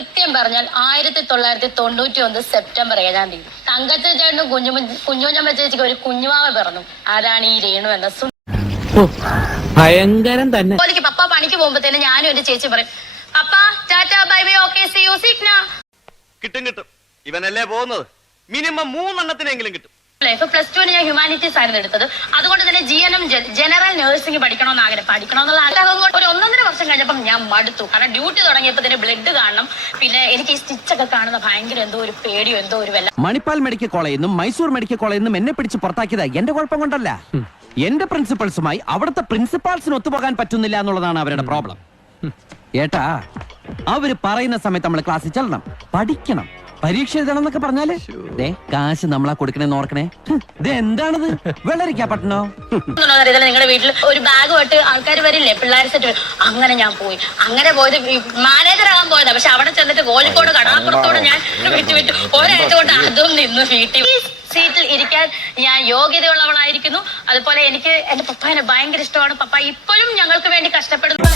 കൃത്യം പറഞ്ഞാൽ 1991 സെപ്റ്റംബർ 7-ാം തീയതി തങ്കച്ചൻ ചേട്ടനും കുഞ്ഞുഞ്ഞമ്മ ചേച്ചിക്ക് ഒരു കുഞ്ഞുമാവ പിറന്നു. ആരാണ് ഈ രേണു എന്ന ഭയങ്കരം തന്നെ. പപ്പ പണിക്ക് പോകുമ്പോഴത്തേന് ഞാനും എന്റെ ചേച്ചി പറയും, papa tata bye bye okay see you സിഗ്ന. കിട്ടും ഇവനല്ലേ പോകുന്നത്, മിനിമം 3 എണ്ണത്തിനെങ്കിലും കിട്ടും. ഇപ്പൊ +2 ഞാൻ ഹ്യൂമാനിറ്റീസ് ആയിരുന്നു എടുത്തത്. അതുകൊണ്ട് തന്നെ GNM ജനറൽ നഴ്സിംഗ് പഠിക്കണമെന്ന് ആഗ്രഹം, പഠിക്കണമെന്നുള്ള ആഗ്രഹം കൊണ്ട് ഒരു 1.5 വർഷം കഴിഞ്ഞപ്പം ഞാൻ മടുത്തു. കാരണം ഡ്യൂട്ടി തുടങ്ങിയപ്പോ തന്നെ ബ്ലഡ് കാണണം, പിന്നെ എനിക്ക് ഈ സ്റ്റിച്ചൊക്കെ കാണുന്ന ഭയങ്കര എന്തോ ഒരു പേടിയോ എന്തോ ഒരു വല്ല. മണിപ്പാൽ മെഡിക്കൽ കോളേജിൽ നിന്നും മൈസൂർ മെഡിക്കൽ കോളേജിൽ നിന്നും എന്നെ പിടിച്ച് പുറത്താക്കിയത് എന്റെ കുഴപ്പം കൊണ്ടല്ല. എന്റെ പ്രിൻസിപ്പൾസുമായി അവിടുത്തെ പ്രിൻസിപ്പാൾസിന് ഒത്തുപോകാൻ പറ്റുന്നില്ല എന്നുള്ളതാണ് അവരുടെ പ്രോബ്ലം. ഏട്ടാ, അവര് പറയുന്ന സമയത്ത് നമ്മൾ ക്ലാസ്സിൽ ചെല്ലണം, പഠിക്കണം, പരീക്ഷ എഴുതണം എന്നൊക്കെ പറഞ്ഞാല് കാശ് നമ്മളാ കൊടുക്കണേന്ന് ഓർക്കണേ. എന്താണത്, വെള്ളരിക്കാ പട്ടണോ? നിങ്ങളുടെ വീട്ടിൽ ഒരു ബാഗുമായിട്ട് ആൾക്കാർ വരില്ലേ, പിള്ളേർ സെറ്റ്. അങ്ങനെ ഞാൻ പോയി, അങ്ങനെ പോയത് മാനേജർ ആകാൻ പോയതാ. പക്ഷെ അവിടെ ചെന്നിട്ട് കോഴിക്കോട് കടാപ്പുറത്തോട് ഞാൻ വിട്ടു ഒരാഴ്ച കൊണ്ട് അതും നിന്ന് വീട്ടിൽ സീറ്റിൽ ഇരിക്കാൻ ഞാൻ യോഗ്യതയുള്ളവളായിരിക്കുന്നു. അതുപോലെ എനിക്ക് എന്റെ പപ്പാനെ ഭയങ്കര ഇഷ്ടമാണ്. പപ്പ ഇപ്പോഴും ഞങ്ങൾക്ക് വേണ്ടി കഷ്ടപ്പെടുന്നു.